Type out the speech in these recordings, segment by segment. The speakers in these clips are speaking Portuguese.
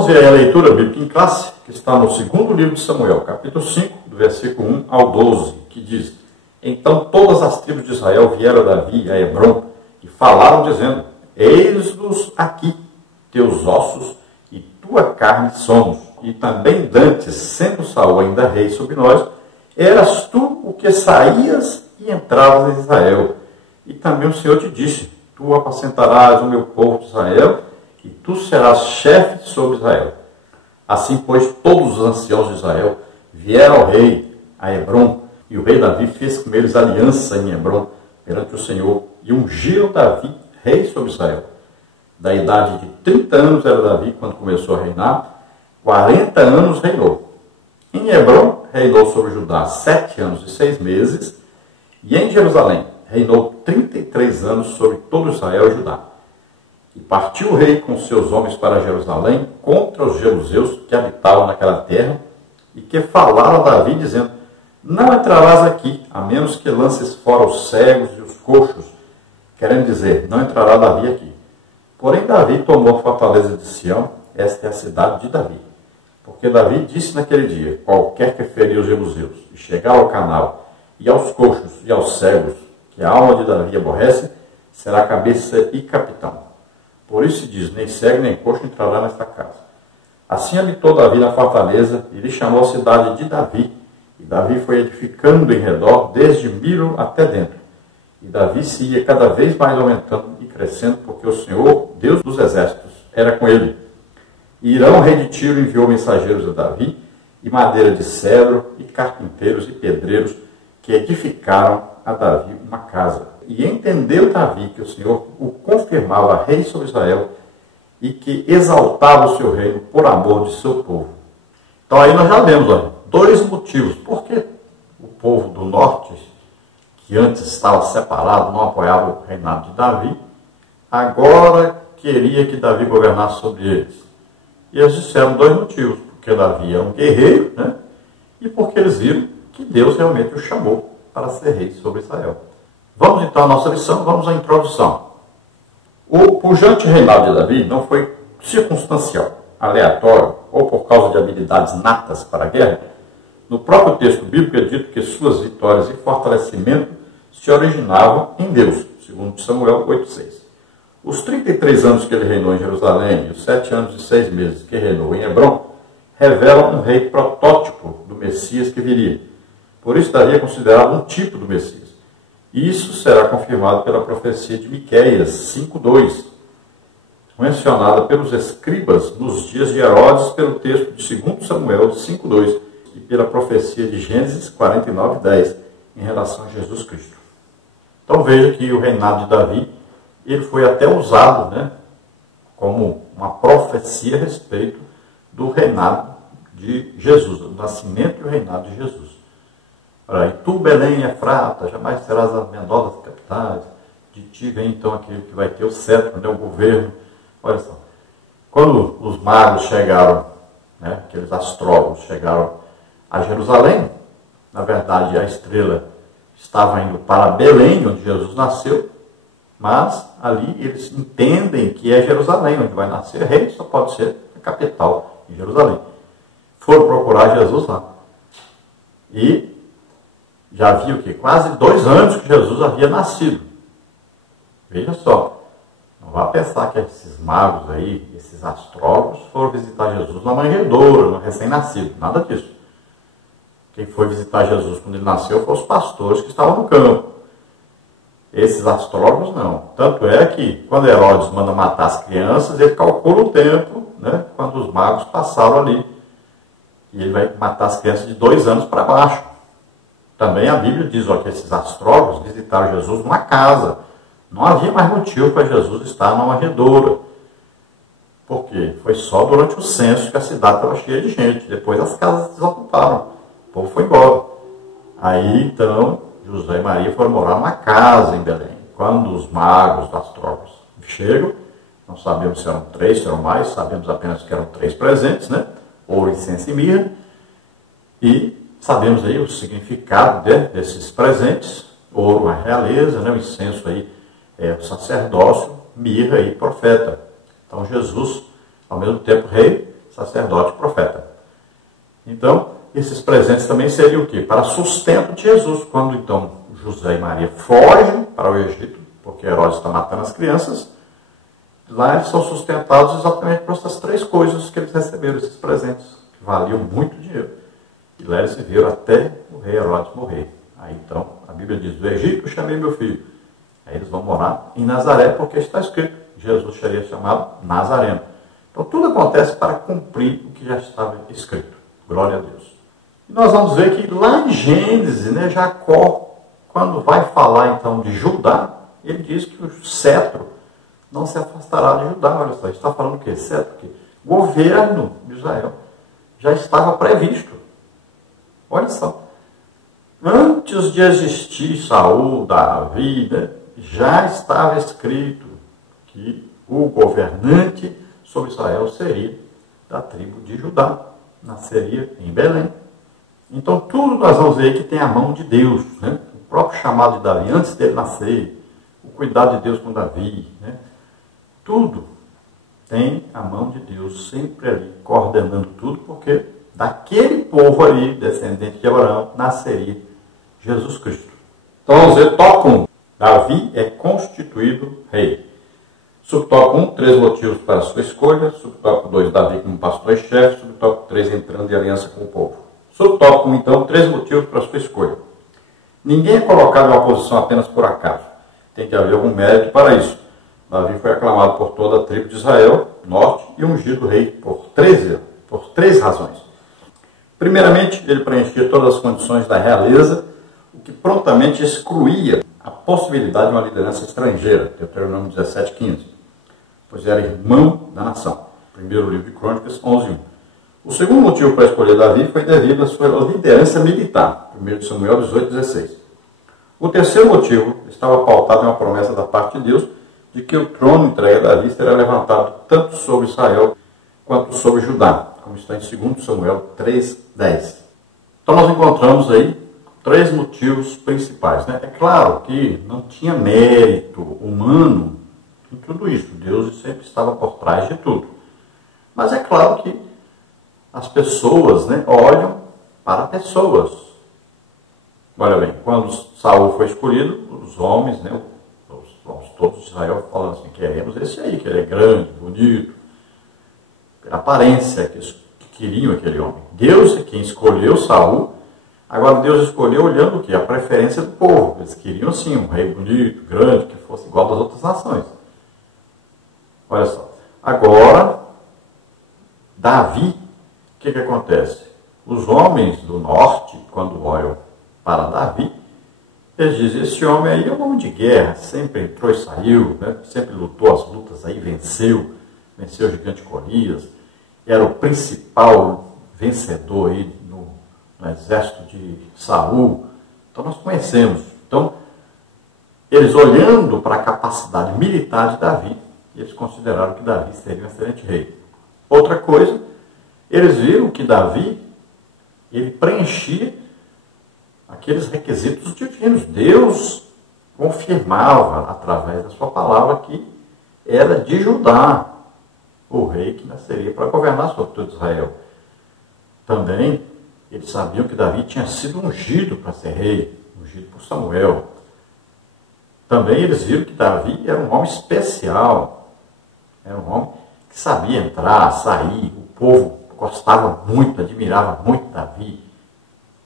Vamos ver aí a leitura bíblica em classe, que está no segundo livro de Samuel, capítulo 5, do versículo 1 ao 12, que diz: Então todas as tribos de Israel vieram a Davi a Hebrom e falaram, dizendo: Eis-nos aqui, teus ossos e tua carne somos. E também dantes, sendo Saul ainda rei sobre nós, eras tu o que saías e entravas em Israel. E também o Senhor te disse: Tu apacentarás o meu povo de Israel, e tu serás chefe sobre Israel. Assim, pois, todos os anciãos de Israel vieram ao rei a Hebrom, e o rei Davi fez com eles aliança em Hebrom perante o Senhor, e ungiram Davi rei sobre Israel. Da idade de 30 anos era Davi quando começou a reinar, 40 anos reinou. Em Hebrom reinou sobre Judá 7 anos e 6 meses, e em Jerusalém reinou 33 anos sobre todo Israel e Judá. E partiu o rei com seus homens para Jerusalém contra os jebuseus que habitavam naquela terra, e que falaram a Davi, dizendo: Não entrarás aqui, a menos que lances fora os cegos e os coxos, querendo dizer, não entrará Davi aqui. Porém Davi tomou a fortaleza de Sião, esta é a cidade de Davi. Porque Davi disse naquele dia: Qualquer que ferir os jebuseus e chegar ao canal, e aos coxos e aos cegos, que a alma de Davi aborrece, será cabeça e capitão. Por isso se diz: Nem cego nem coxo entrará nesta casa. Assim habitou Davi na fortaleza, e lhe chamou a cidade de Davi. E Davi foi edificando em redor, desde Milo até dentro. E Davi se ia cada vez mais aumentando e crescendo, porque o Senhor, Deus dos exércitos, era com ele. E Irão, rei de Tiro, enviou mensageiros a Davi, e madeira de cedro, e carpinteiros e pedreiros, que edificaram a Davi uma casa. E entendeu Davi que o Senhor o confirmava rei sobre Israel, e que exaltava o seu reino por amor de seu povo. Então aí nós já vemos, olha, 2 motivos. Por que o povo do norte, que antes estava separado, não apoiava o reinado de Davi, agora queria que Davi governasse sobre eles? E eles disseram 2 motivos: porque Davi era um guerreiro, né? E porque eles viram que Deus realmente o chamou para ser rei sobre Israel. Vamos então à nossa lição, vamos à introdução. O pujante reinado de Davi não foi circunstancial, aleatório ou por causa de habilidades natas para a guerra. No próprio texto bíblico é dito que suas vitórias e fortalecimento se originavam em Deus, segundo Samuel 8,6. Os 33 anos que ele reinou em Jerusalém e os 7 anos e 6 meses que reinou em Hebrom revelam um rei protótipo do Messias que viria. Por isso Davi é considerado um tipo do Messias. E isso será confirmado pela profecia de Miqueias 5,2, mencionada pelos escribas nos dias de Herodes, pelo texto de 2 Samuel 5,2 e pela profecia de Gênesis 49,10 em relação a Jesus Cristo. Então veja que o reinado de Davi, ele foi até usado, né, como uma profecia a respeito do reinado de Jesus, do nascimento e o reinado de Jesus. E tu, Belém, Efrata, jamais serás a menor das capitais. De ti vem então aquele que vai ter o cetro, né, o governo. Olha só, quando os magos chegaram, né, aqueles astrólogos chegaram a Jerusalém, na verdade a estrela estava indo para Belém, onde Jesus nasceu, mas ali eles entendem que é Jerusalém, onde vai nascer rei, só pode ser a capital, em Jerusalém. Foram procurar Jesus lá. E já havia o quê? Quase 2 anos que Jesus havia nascido. Veja só, não vá pensar que esses magos aí, esses astrólogos, foram visitar Jesus na manjedoura, no recém-nascido. Nada disso. Quem foi visitar Jesus quando ele nasceu foram os pastores que estavam no campo. Esses astrólogos não. Tanto é que quando Herodes manda matar as crianças, ele calcula o tempo, né, quando os magos passaram ali. E ele vai matar as crianças de 2 anos para baixo. Também a Bíblia diz, ó, que esses astrólogos visitaram Jesus numa casa. Não havia mais motivo para Jesus estar numa manjedoura. Por quê? Foi só durante o censo que a cidade estava cheia de gente. Depois as casas desocuparam. O povo foi embora. Aí, então, José e Maria foram morar numa casa em Belém. Quando os magos, os astrólogos chegam, não sabemos se eram 3, se eram mais, sabemos apenas que eram 3 presentes, né? Ouro, incenso e mirra. E sabemos aí o significado desses presentes: ouro, a realeza, né? O incenso aí é o sacerdócio, mirra e profeta. Então Jesus, ao mesmo tempo rei, sacerdote e profeta. Então, esses presentes também seriam o quê? Para sustento de Jesus, quando então José e Maria fogem para o Egito, porque Herodes está matando as crianças, lá eles são sustentados exatamente por essas três coisas que eles receberam, esses presentes, que valiam muito dinheiro. E lá eles viveram até o rei Herodes morrer. Aí então, a Bíblia diz, do Egito eu chamei meu filho. Aí eles vão morar em Nazaré, porque está escrito, Jesus seria chamado Nazareno. Então tudo acontece para cumprir o que já estava escrito. Glória a Deus. E nós vamos ver que lá em Gênesis, né, Jacó, quando vai falar então de Judá, ele diz que o cetro não se afastará de Judá. Olha só, ele está falando o quê? Cetro? Que o governo de Israel já estava previsto. Olha só. Antes de existir Saul, Davi, né, já estava escrito que o governante sobre Israel seria da tribo de Judá. Nasceria em Belém. Então tudo nós vamos ver que tem a mão de Deus, né? O próprio chamado de Davi, antes dele nascer, o cuidado de Deus com Davi, né? Tudo tem a mão de Deus sempre ali, coordenando tudo, porque daquele povo ali, descendente de Abraão, nasceria Jesus Cristo. Então vamos ver, tópico 1. Davi é constituído rei. Subtópico 1, 3 motivos para a sua escolha. Subtópico 2, Davi como pastor e chefe. Subtópico 3, entrando em aliança com o povo. Subtópico 1, então, 3 motivos para a sua escolha. Ninguém é colocado em uma posição apenas por acaso. Tem que haver algum mérito para isso. Davi foi aclamado por toda a tribo de Israel, norte, e ungido rei por três razões. Primeiramente, ele preenchia todas as condições da realeza, o que prontamente excluía a possibilidade de uma liderança estrangeira, Deuteronômio 17:15, pois era irmão da nação. Primeiro livro de Crônicas, 11:1. O segundo motivo para escolher Davi foi devido à sua liderança militar, 1 Samuel 18:16. O terceiro motivo estava pautado em uma promessa da parte de Deus de que o trono entregue a Davi será levantado tanto sobre Israel quanto sobre Judá, como está em 2 Samuel 3:10. Então nós encontramos aí 3 motivos principais, né? É claro que não tinha mérito humano em tudo isso. Deus sempre estava por trás de tudo. Mas é claro que as pessoas, né, olham para pessoas. Olha bem, quando Saul foi escolhido, os homens, né, todos de Israel falando assim, queremos esse aí, que ele é grande, bonito, pela aparência, que queriam aquele homem. Deus é quem escolheu Saul. Agora Deus escolheu olhando o quê? A preferência do povo. Eles queriam sim um rei bonito, grande, que fosse igual das outras nações. Olha só. Agora, Davi, o que acontece? Os homens do norte, quando olham para Davi, eles dizem, esse homem aí é um homem de guerra, sempre entrou e saiu, né? Sempre lutou as lutas aí, venceu o gigante Golias, era o principal vencedor aí no exército de Saul. Então nós conhecemos. Então, eles olhando para a capacidade militar de Davi, eles consideraram que Davi seria um excelente rei. Outra coisa, eles viram que Davi, ele preenchia aqueles requisitos divinos. Deus confirmava, através da sua palavra, que era de Judá o rei que nasceria para governar sobre todo Israel. Também, eles sabiam que Davi tinha sido ungido para ser rei, ungido por Samuel. Também eles viram que Davi era um homem especial, era um homem que sabia entrar, sair, o povo gostava muito, admirava muito Davi.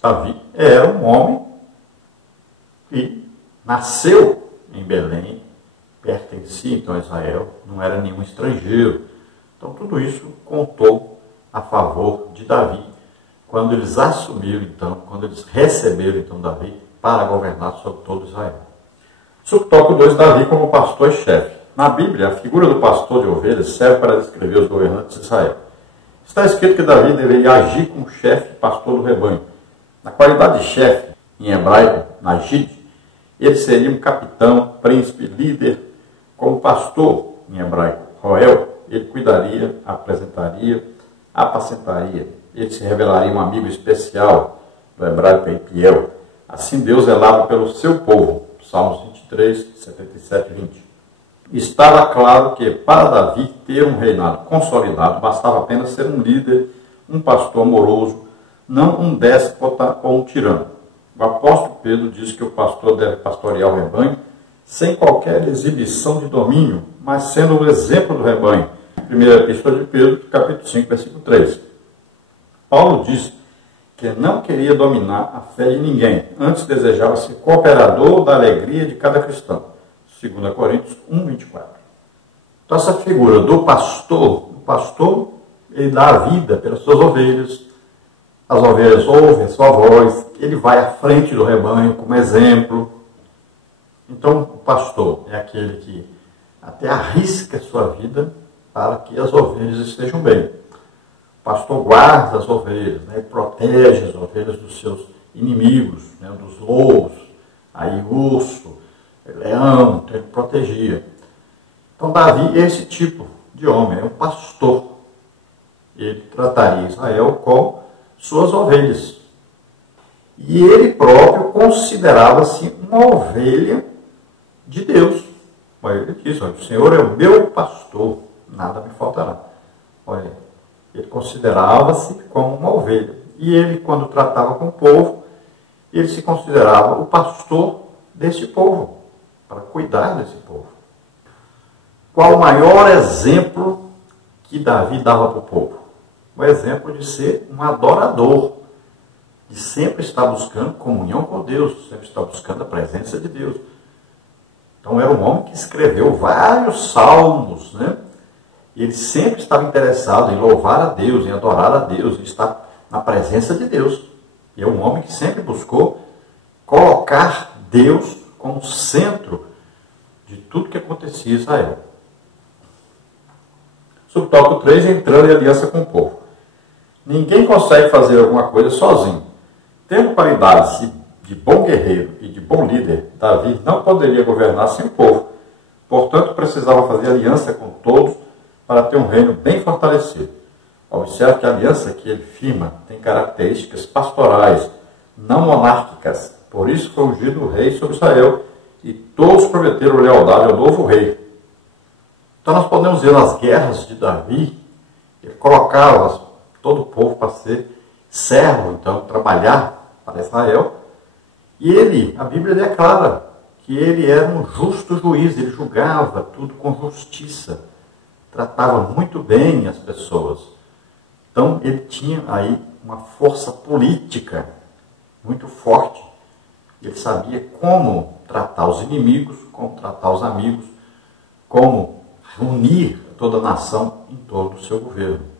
Davi era um homem que nasceu em Belém, pertencia então a Israel, não era nenhum estrangeiro. Então tudo isso contou a favor de Davi, quando eles assumiram então, quando eles receberam então Davi para governar sobre todo Israel. Subtópico 2, Davi como pastor e chefe. Na Bíblia, a figura do pastor de ovelhas serve para descrever os governantes de Israel. Está escrito que Davi deveria agir como chefe e pastor do rebanho. Na qualidade de chefe, em hebraico, Najid, ele seria um capitão, príncipe, líder. Como pastor, em hebraico, Roel, ele cuidaria, apresentaria, apacentaria. Ele se revelaria um amigo especial, do hebraico Piel. Assim Deus zelava pelo seu povo. Salmos 23, 77 e 20. Estava claro que para Davi ter um reinado consolidado, bastava apenas ser um líder, um pastor amoroso, não um déspota ou um tirano. O apóstolo Pedro diz que o pastor deve pastorear o rebanho sem qualquer exibição de domínio, mas sendo o exemplo do rebanho. Primeira Epístola de Pedro, capítulo 5, versículo 3. Paulo diz que não queria dominar a fé de ninguém, antes desejava ser cooperador da alegria de cada cristão. 2 Coríntios 1, 24. Então essa figura do pastor, o pastor, ele dá a vida pelas suas ovelhas, as ovelhas ouvem a sua voz, ele vai à frente do rebanho como exemplo. Então o pastor é aquele que até arrisca a sua vida para que as ovelhas estejam bem. O pastor guarda as ovelhas, né, protege as ovelhas dos seus inimigos, né, dos lobos, aí urso, leão, então ele protegia. Então Davi é esse tipo de homem, é um pastor. Ele trataria Israel com suas ovelhas. E ele próprio considerava-se uma ovelha de Deus. Olha, ele diz, olha, o Senhor é o meu pastor, nada me faltará. Olha, ele considerava-se como uma ovelha. E ele, quando tratava com o povo, ele se considerava o pastor desse povo, para cuidar desse povo. Qual o maior exemplo que Davi dava para o povo? O exemplo de ser um adorador, de sempre estar buscando comunhão com Deus, sempre estar buscando a presença de Deus. Então era um homem que escreveu vários salmos, né? E ele sempre estava interessado em louvar a Deus, em adorar a Deus, em estar na presença de Deus. E é um homem que sempre buscou colocar Deus como centro de tudo que acontecia em Israel. Subtópico 3, entrando em aliança com o povo. Ninguém consegue fazer alguma coisa sozinho. Tendo qualidades de bom guerreiro e de bom líder, Davi não poderia governar sem o povo. Portanto, precisava fazer aliança com todos para ter um reino bem fortalecido. Observe que a aliança que ele firma tem características pastorais, não monárquicas. Por isso foi ungido o rei sobre Israel e todos prometeram lealdade ao novo rei. Então nós podemos ver nas guerras de Davi, ele colocava todo o povo para ser servo, então trabalhar para Israel. E ele, a Bíblia declara que ele era um justo juiz, ele julgava tudo com justiça, tratava muito bem as pessoas. Então ele tinha aí uma força política muito forte. Ele sabia como tratar os inimigos, como tratar os amigos, como unir toda a nação em torno do seu governo.